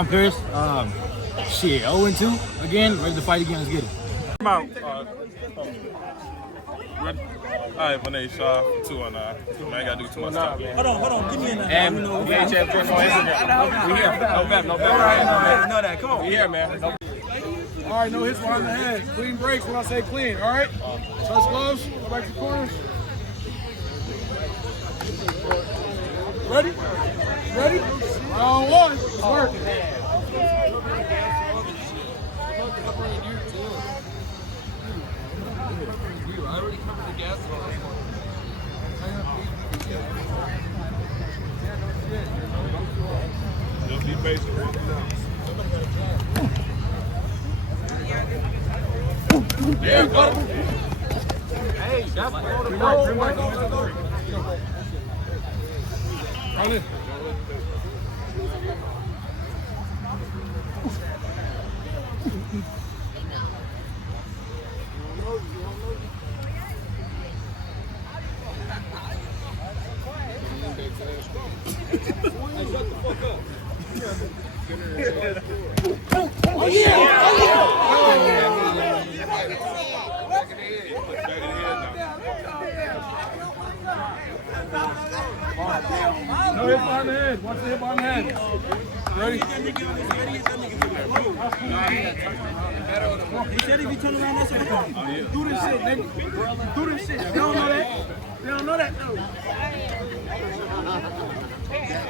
Jaquan Pierce. Shit, 0-2 again. Ready to fight again? Let's get it. Ready? All right, my name's Shaw. 2-9. Man, I gotta do too much stuff. Hold on. Give me a number. And VHF on Instagram. We here. No bet. I know that. Come on. We here, man. All right, no hits behind the head. Clean breaks when I say clean, all right? Touch gloves, go back to the corners. Ready? Ready? Round one, it's working. Just be patient. Yeah, go. Hey, that's the roll. Run it. Oh yeah! No hit behind the head. Watch the hit behind the head. Ready? He said if you turn around, that's okay. Do this shit, nigga. Do this shit. They don't know that. They don't know that, though.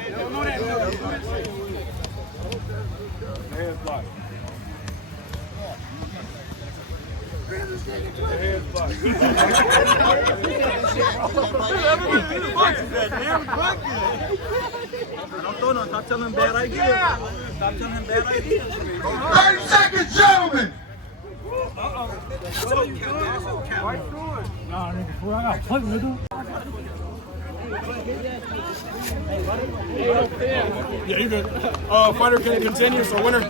They don't know that, though. Do this shit. The head's blocked. The head's blocked. Don't throw no. Stop telling him bad ideas. Stop telling him bad ideas. 30 seconds, gentlemen! Nah, nigga, bro, I got fuck, nigga. Yeah, you good. Fighter can continue, so winner.